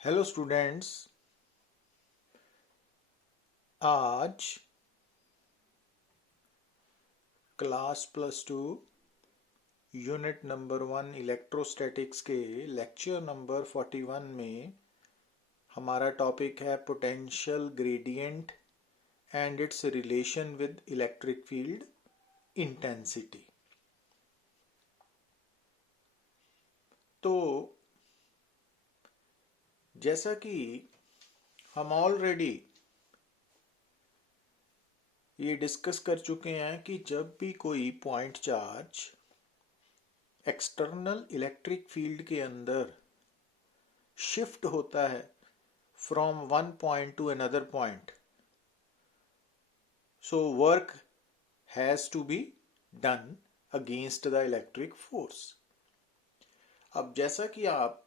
Hello students. आज class +2 unit number 1 electrostatics के lecture number 41 में हमारा टॉपिक है potential gradient and it's relation with electric field intensity. तो जैसा कि हम ऑलरेडी ये डिस्कस कर चुके हैं कि जब भी कोई point charge external electric field के अंदर शिफ्ट होता है from one point to another point, so work has to be done against the electric force. अब जैसा कि आप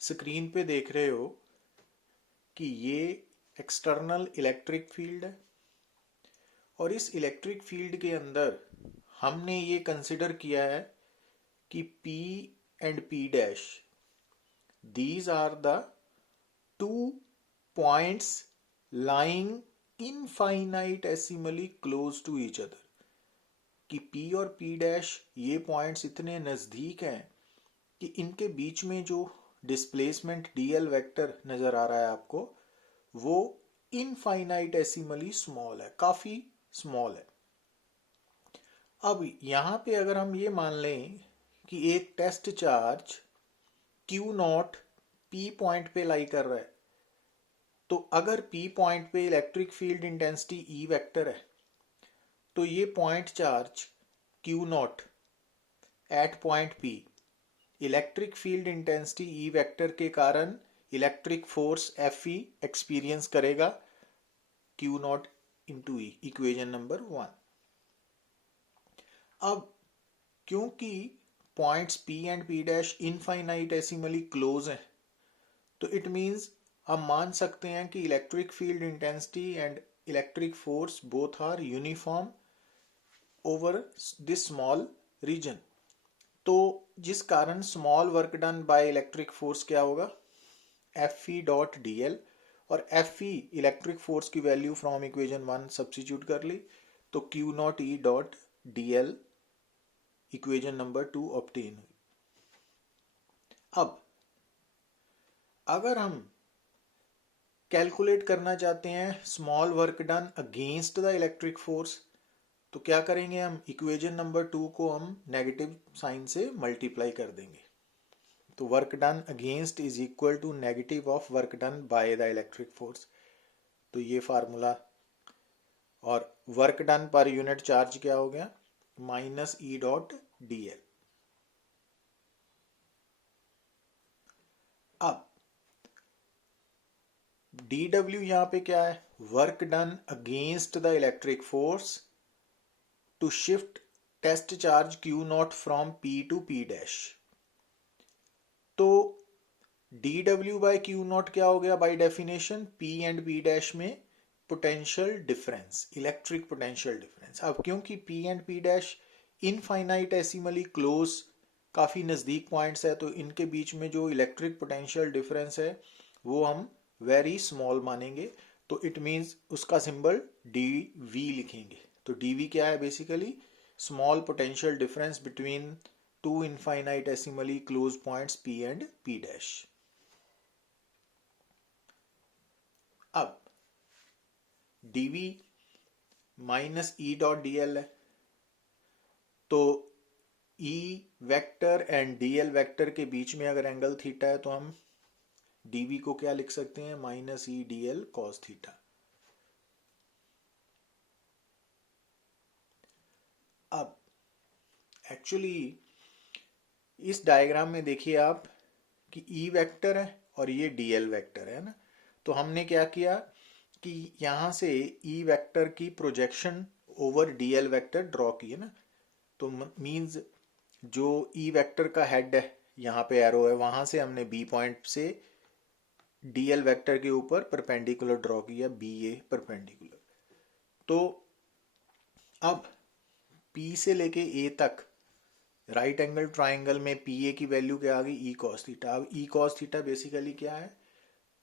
स्क्रीन पे देख रहे हो कि ये एक्सटर्नल इलेक्ट्रिक फील्ड है और इस इलेक्ट्रिक फील्ड के अंदर हमने ये कंसिडर किया है कि P and P dash, these are the two points lying infinitesimally close to each other, कि P और P डैश ये पॉइंट्स इतने नज़दीक हैं कि इनके बीच में जो डिस्प्लेसमेंट dl वेक्टर नज़र आ रहा है आपको, वो इनफाइनाइटेसिमली स्मॉल है, काफ़ी स्मॉल है। अब यहाँ पे अगर हम ये मान लें कि एक test charge Q0 P point पे लाई कर रहा है, तो अगर P पॉइंट पे electric field intensity E vector है, तो ये point charge Q0 at point P electric field intensity E vector के कारण इलेक्ट्रिक फोर्स Fe एक्सपीरियंस करेगा Q0 into E, equation number 1। अब क्योंकि points P and P dash infinitesimally close हैं, तो इट मीन्स हम मान सकते हैं कि electric field intensity and electric force both are uniform over this small region. तो जिस कारण small work done by electric force क्या होगा, Fe डॉट dl, और Fe इलेक्ट्रिक फोर्स की वैल्यू फ्रॉम इक्वेशन 1 सब्स्टिट्यूट कर ली, तो Q0 E dot dl equation number 2 obtain हुई। अब अगर हम कैलकुलेट करना चाहते हैं small work done against the electric force, तो क्या करेंगे, हम इक्वेशन नंबर 2 को हम नेगेटिव साइन से मल्टीप्लाई कर देंगे। तो work done against is equal to negative of work done by the electric force, तो ये फार्मूला। और work done per unit charge क्या हो गया, माइनस ई डॉट डी एल। अब डी डब्ल्यू यहां पे क्या है, work done against the electric force to shift test charge Q naught from P to P dash. तो D W by Q naught क्या हो गया, by definition P and P dash में potential difference, electric potential difference. अब क्योंकि P and P dash infinitesimally close, काफ़ी नज़दीक points है, तो इनके बीच में जो इलेक्ट्रिक पोटेंशियल डिफरेंस है वो हम वेरी स्मॉल मानेंगे। तो इट मीन्स उसका सिंबल dV लिखेंगे। तो dV क्या है, basically small potential difference between two infinitesimally close points P and P dash. अब dV माइनस ई डॉट डी एल है, तो E vector and dl vector के बीच में अगर एंगल थीटा है, तो हम dV को क्या लिख सकते हैं, minus E D L cos theta. अब एक्चुअली इस डायग्राम में देखिए आप कि E वेक्टर है और ये dl वेक्टर है ना। तो हमने क्या किया कि यहाँ से E वेक्टर की projection over dl vector draw की है ना। तो मीन्स जो E वेक्टर का हेड है, यहाँ पे एरो है, वहाँ से हमने B पॉइंट से dl वेक्टर के ऊपर परपेंडिकुलर ड्रॉ किया, BA परपेंडिकुलर। तो अब P से लेके A तक राइट एंगल ट्राइंगल में पी ए की वैल्यू क्या आ गई, ई कॉस थीटा। अब ई कॉस थीटा बेसिकली क्या है,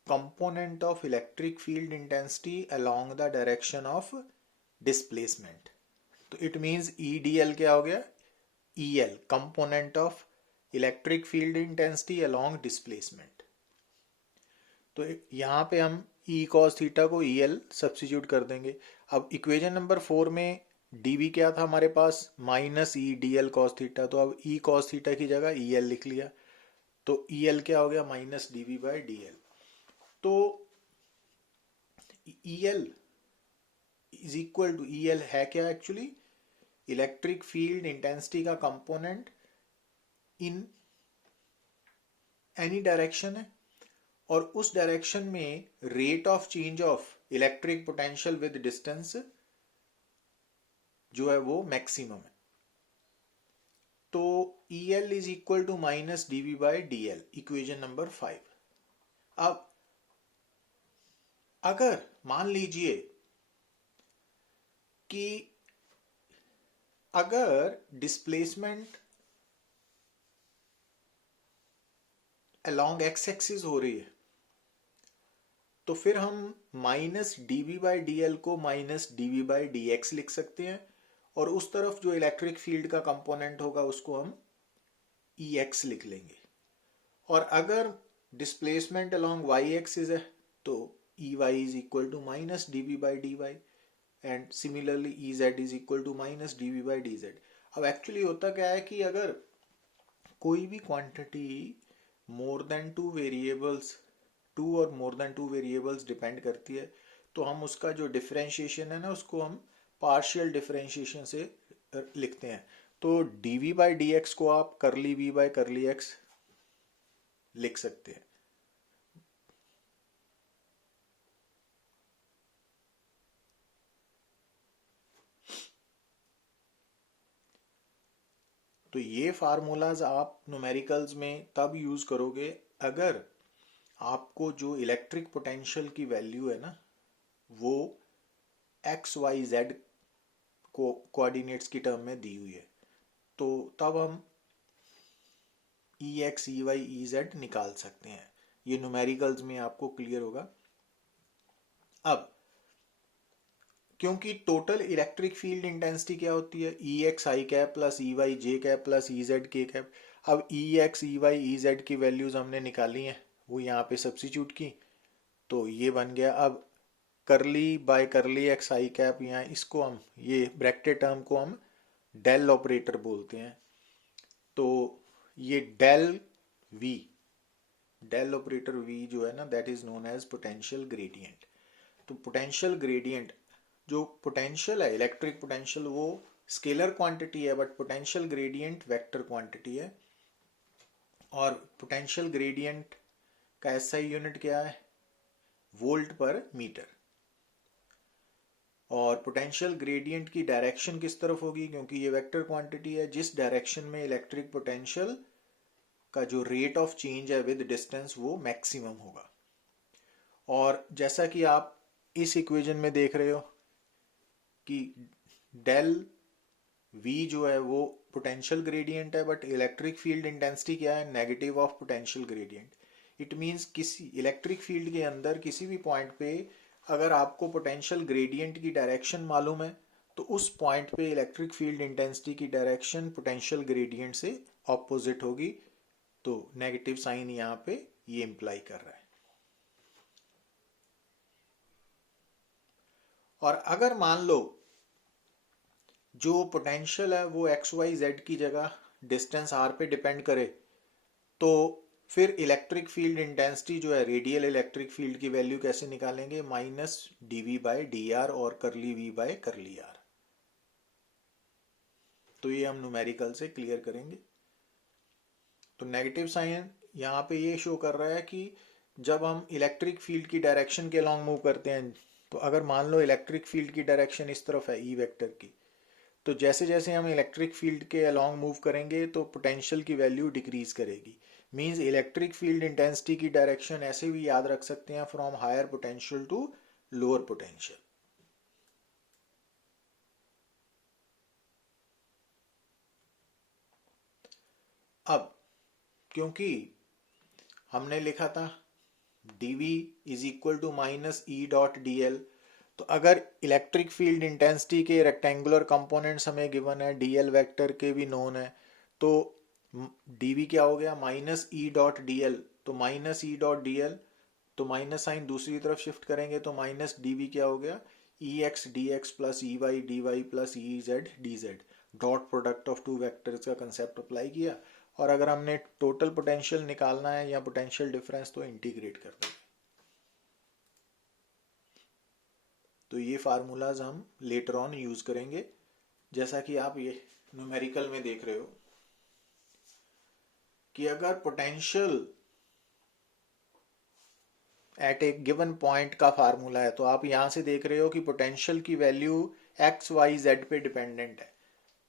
component of electric field intensity along the direction of displacement. तो it means E D L क्या हो गया, E L component of electric field intensity along displacement. तो यहाँ पे हम ई कॉस थीटा को ई एल सब्सिट्यूट कर देंगे। अब इक्वेशन नंबर 4 में dv क्या था हमारे पास, minus E D L cos theta. तो अब ई कॉस थीटा की जगह ई एल लिख लिया, तो ई एल क्या हो गया, minus D we by D L. तो E L is equal to, E L है क्या एक्चुअली, इलेक्ट्रिक फील्ड इंटेंसिटी का कंपोनेंट इन एनी डायरेक्शन है, और उस डायरेक्शन में rate of change of electric potential with distance जो है वो मैक्सिमम है। तो E L is equal to minus D we by D L, equation number 5। अब अगर मान लीजिए कि अगर डिस्प्लेसमेंट अलोंग एक्स एक्सिस हो रही है, तो फिर हम minus D we by D L को minus D we by D X लिख सकते हैं, और उस तरफ जो इलेक्ट्रिक फील्ड का कंपोनेंट होगा उसको हम ई एक्स लिख लेंगे। और अगर डिस्प्लेसमेंट अलोंग वाई एक्सिस है तो E Y is equal to minus D we by D Y, and similarly E Z is equal to minus D we by D Z. अब एक्चुअली होता क्या है कि अगर कोई भी quantity more than two variables, two और more than two variables depend करती है, तो हम उसका जो डिफरेंशिएशन है ना उसको हम पार्शियल डिफरेंशिएशन से लिखते हैं। तो d we by D x को आप करली वी बाई करली एक्स लिख सकते हैं। तो ये फार्मूलाज आप न्यूमेरिकल्स में तब यूज करोगे अगर आपको जो इलेक्ट्रिक पोटेंशियल की वैल्यू है ना वो एक्स वाई जेड को कोऑर्डिनेट्स की टर्म में दी हुई है, तो तब हम E X E Y E Z निकाल सकते हैं। ये न्यूमेरिकल्स में आपको क्लियर होगा। अब क्योंकि टोटल इलेक्ट्रिक फील्ड इंटेंसिटी क्या होती है, ई एक्स आई कैप प्लस ई वाई जे कैप प्लस ई जेड के कैप। अब E X E Y E Z की वैल्यूज हमने निकाली हैं, वो यहाँ पे सब्सिट्यूट की, तो ये बन गया। अब करली बाय करली एक्स आई कैप, यहाँ इसको हम ये ब्रैकेट टर्म को हम डेल ऑपरेटर बोलते हैं। तो ये del v, del operator v जो है ना that is known as potential gradient. तो पोटेंशियल ग्रेडियंट, जो पोटेंशियल है इलेक्ट्रिक पोटेंशियल वो स्केलर क्वांटिटी है, but potential gradient vector quantity है। और पोटेंशियल ग्रेडियंट का एसआई यूनिट क्या है, वोल्ट पर मीटर। और पोटेंशियल ग्रेडियंट की डायरेक्शन किस तरफ होगी, क्योंकि ये वेक्टर क्वांटिटी है, जिस डायरेक्शन में इलेक्ट्रिक पोटेंशियल का जो रेट ऑफ चेंज है विद डिस्टेंस वो मैक्सिमम होगा। और जैसा कि आप इस इक्वेशन में देख रहे हो कि डेल वी जो है वो पोटेंशियल ग्रेडियंट है, बट इलेक्ट्रिक फील्ड इंटेंसिटी क्या है, negative of potential gradient. It means किसी इलेक्ट्रिक फील्ड के अंदर किसी भी पॉइंट पे अगर आपको पोटेंशियल ग्रेडियंट की डायरेक्शन मालूम है तो उस पॉइंट पे इलेक्ट्रिक फील्ड इंटेंसिटी की डायरेक्शन पोटेंशियल ग्रेडियंट से ऑपोजिट होगी। तो नेगेटिव साइन यहाँ पे ये इंप्लाई कर रहा है। और अगर मान लो जो पोटेंशियल है वो एक्स वाई जेड की जगह डिस्टेंस आर पे डिपेंड करे, तो फिर इलेक्ट्रिक फील्ड इंटेंसिटी जो है रेडियल इलेक्ट्रिक फील्ड की वैल्यू कैसे निकालेंगे, minus D we by D r और करली वी बाय करली आर। तो ये हम न्यूमेरिकल से क्लियर करेंगे। तो नेगेटिव साइन यहाँ पे ये शो कर रहा है कि जब हम इलेक्ट्रिक फील्ड की डायरेक्शन के अलॉन्ग मूव करते हैं, तो अगर मान लो इलेक्ट्रिक फील्ड की डायरेक्शन इस तरफ है ई वेक्टर की, तो जैसे जैसे हम इलेक्ट्रिक फील्ड के अलॉन्ग मूव करेंगे तो पोटेंशियल की वैल्यू डिक्रीज करेगी। मींस इलेक्ट्रिक फील्ड इंटेंसिटी की डायरेक्शन ऐसे भी याद रख सकते हैं, from higher potential to lower potential. अब क्योंकि हमने लिखा था dv is equal to minus E dot D L, तो अगर इलेक्ट्रिक फील्ड इंटेंसिटी के रेक्टेंगुलर कंपोनेंट्स हमें गिवन है, डीएल वेक्टर के भी नोन है, तो dv क्या हो गया माइनस ई डॉट डी एल, तो माइनस ई डॉट डी एल, तो माइनस साइन दूसरी तरफ शिफ्ट करेंगे तो माइनस dv क्या हो गया E X D X plus E Y D Y plus E Z D Z, dot product of two vectors का कंसेप्ट अप्लाई किया। और अगर हमने टोटल पोटेंशियल निकालना है या पोटेंशियल डिफरेंस तो इंटीग्रेट कर देंगे। तो ये फार्मूलाज हम लेटर ऑन यूज करेंगे, जैसा कि आप ये न्यूमेरिकल में देख रहे हो कि अगर potential at A given point का फार्मूला है, तो आप यहां से देख रहे हो कि पोटेंशियल की वैल्यू एक्स वाई जेड पे डिपेंडेंट है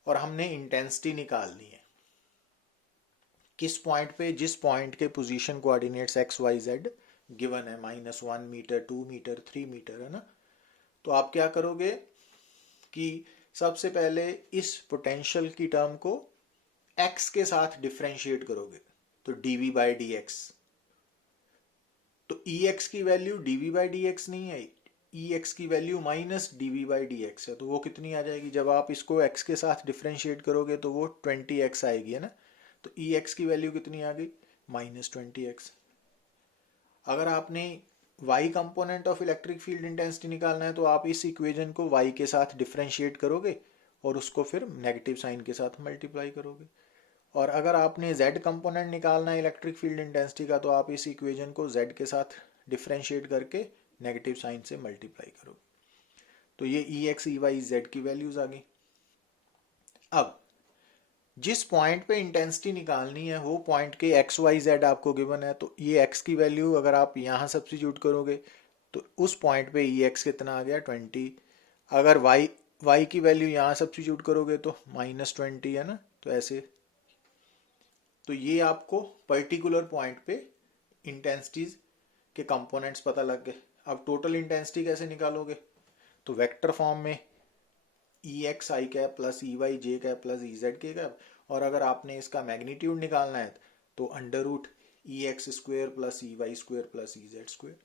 और हमने इंटेंसिटी निकालनी है किस पॉइंट पे, जिस पॉइंट के position coordinates x Y z given है, -1 मीटर, 2 मीटर, 3 मीटर, है ना। तो आप क्या करोगे कि सबसे पहले इस पोटेंशियल की टर्म को x के साथ डिफरेंशिएट करोगे, तो dv बाई डी एक्स, तो ex की value dv by D x नहीं है, ex की value minus dv by D x है, तो वो कितनी आ जाएगी, जब आप इसको x के साथ डिफरेंशिएट करोगे तो वो 20x आएगी, है ना। तो ex की वैल्यू कितनी आ गई -20x। अगर आपने y component of electric field intensity निकालना है तो आप इस इक्वेशन को y के साथ डिफरेंशिएट करोगे और उसको फिर नेगेटिव साइन के साथ मल्टीप्लाई करोगे। और अगर आपने z कंपोनेंट निकालना है इलेक्ट्रिक फील्ड इंटेंसिटी का तो आप इस इक्वेशन को z के साथ डिफरेंशिएट करके नेगेटिव साइन से मल्टीप्लाई करोगे। तो ये ex ey z की वैल्यूज आ गई। अब जिस पॉइंट पे इंटेंसिटी निकालनी है वो पॉइंट के एक्स वाई जेड आपको गिवन है, तो ये एक्स की वैल्यू अगर आप यहाँ सब्स्टिट्यूट करोगे तो उस पॉइंट पे ई एक्स कितना आ गया 20। अगर वाई की वैल्यू यहाँ सब्स्टिट्यूट करोगे तो -20, है ना। तो ऐसे, तो ये आपको पर्टिकुलर पॉइंट पे इंटेंसिटीज के कंपोनेंट्स पता लग गए। अब टोटल इंटेंसिटी कैसे निकालोगे, तो वेक्टर फॉर्म में ई एक्स आई कैप प्लस ई वाई जे कैप प्लस ई जेड के कैप, और अगर आपने इसका मैग्नीट्यूड निकालना है तो under root e x square plus E y square plus E z square.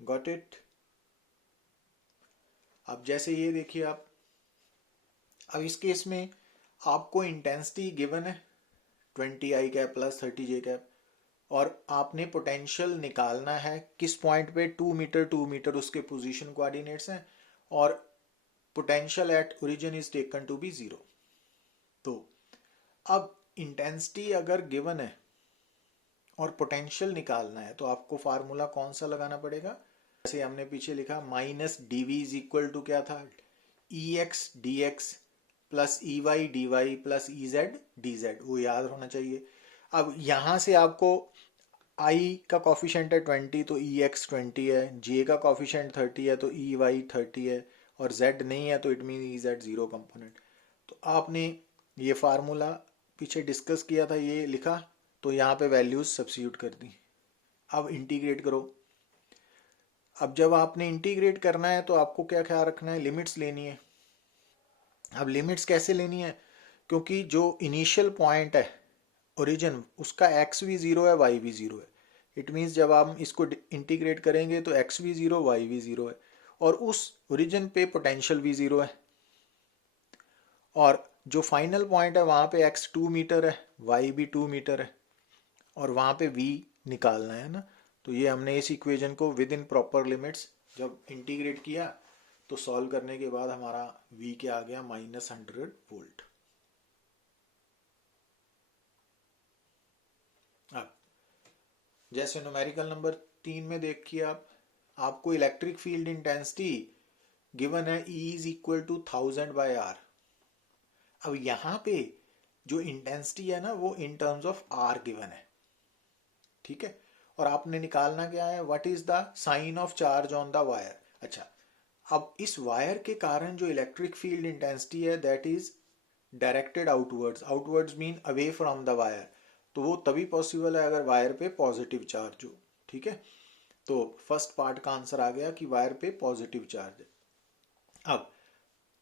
Got it. अब जैसे ये देखिए आप, अब इस केस में आपको इंटेंसिटी गिवन है 20 i cap plus 30 j cap, और आपने पोटेंशियल निकालना है किस पॉइंट पे, 2 मीटर 2 मीटर उसके पोजीशन कोऑर्डिनेट्स हैं, और potential at origin is taken to be 0। तो अब इंटेंसिटी अगर गिवन है और पोटेंशियल निकालना है तो आपको फार्मूला कौन सा लगाना पड़ेगा, जैसे हमने पीछे लिखा minus dv is equal to क्या था, E X D X plus ई वाई डी वाई प्लस ई जेड डी जेड, वो याद होना चाहिए। अब यहां से आपको i का कॉफिशेंट है 20 तो ई एक्स 20 है, j का कॉफिशेंट 30 है तो ई वाई 30 है, और z नहीं है तो it mean E Z 0 component. तो आपने ये फार्मूला पीछे डिस्कस किया था, ये लिखा, तो यहाँ पे वैल्यूज सब्स्टिट्यूट कर दी। अब इंटीग्रेट करो। अब जब आपने इंटीग्रेट करना है तो आपको क्या ख्याल रखना है, लिमिट्स लेनी है। अब लिमिट्स कैसे लेनी है, क्योंकि जो इनिशियल पॉइंट है ओरिजिन उसका एक्स भी 0 है वाई भी 0 है। इट मीन्स जब हम इसको इंटीग्रेट करेंगे तो एक्स भी 0 वाई भी 0 है, और उस ओरिजिन पे पोटेंशियल भी 0 है, और जो फाइनल पॉइंट है वहाँ पे एक्स 2 मीटर है, वाई भी 2 मीटर है, और वहाँ पे v निकालना है ना। तो ये हमने इस इक्वेशन को विद इन प्रॉपर लिमिट्स जब इंटीग्रेट किया तो सॉल्व करने के बाद हमारा v क्या आ गया -100 वोल्ट। अब जैसे न्यूमेरिकल नंबर 3 में देखिए आप, आपको इलेक्ट्रिक फील्ड इंटेंसिटी गिवन है E is equal to 1000 by r. अब यहाँ पे जो इंटेंसिटी है ना वो in terms of r given है, ठीक है। और आपने निकालना क्या है, what is the sign of charge on the wire. अच्छा, अब इस वायर के कारण जो इलेक्ट्रिक फील्ड इंटेंसिटी है that is directed outwards, outwards mean away from the wire. तो वो तभी पॉसिबल है अगर वायर पे पॉजिटिव चार्ज हो, ठीक है। तो फर्स्ट पार्ट का आंसर आ गया कि वायर पे पॉजिटिव चार्ज है। अब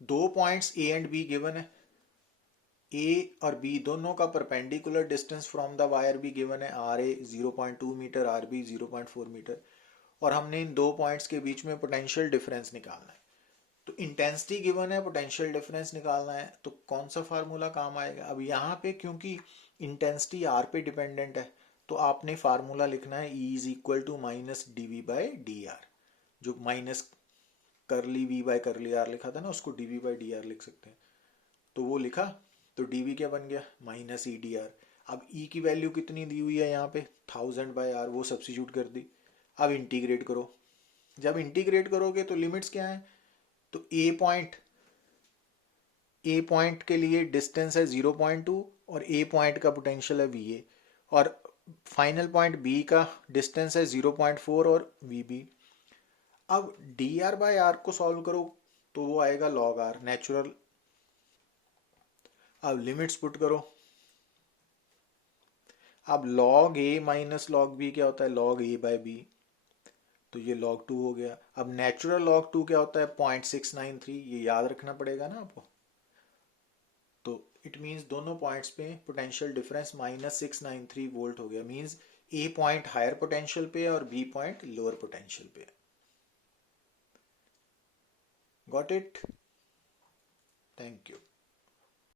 दो points a and b given है, ए और बी दोनों का perpendicular distance from the wire भी गिवन है, r a 0.2 metre, r b 0.4 metre, और हमने इन दो पॉइंट्स के बीच में पोटेंशियल डिफरेंस निकालना है। तो इंटेंसिटी गिवन है, पोटेंशियल डिफरेंस निकालना है, तो कौन सा फार्मूला काम आएगा? अब यहाँ पे क्योंकि इंटेंसिटी आर पे डिपेंडेंट है, तो आपने फार्मूला लिखना है E is equal to minus D we by D R. जो minus curly V by curly R लिखा था ना, उसको D we by D R लिख सकते हैं। तो वो लिखा, तो डी वी क्या बन गया? Minus E D R. अब ई की वैल्यू कितनी दी हुई है यहाँ पे? 1000 बाई आर, वो सब्सिट्यूट कर दी। अब इंटीग्रेट करो। जब इंटीग्रेट करोगे तो लिमिट्स क्या है? तो ए पॉइंट के लिए डिस्टेंस है 0.2 और ए पॉइंट का पोटेंशियल है वी ए, और फाइनल पॉइंट बी का डिस्टेंस है 0.4 और वी बी। अब डी आर बाई आर को सॉल्व करो तो वो आएगा लॉग आर नेचुरल। अब लिमिट्स पुट करो। अब लॉग ए माइनस लॉग बी क्या होता है? लॉग ए बाय बी, तो ये log 2 हो गया। अब नेचुरल log 2 क्या होता है? 0.693, ये याद रखना पड़ेगा ना आपको। तो इट मीन्स दोनों पॉइंट्स पे पोटेंशियल डिफरेंस -693 वोल्ट हो गया। मीन्स ए पॉइंट हायर पोटेंशियल पे और बी पॉइंट लोअर पोटेंशियल पे। Got it? Thank you.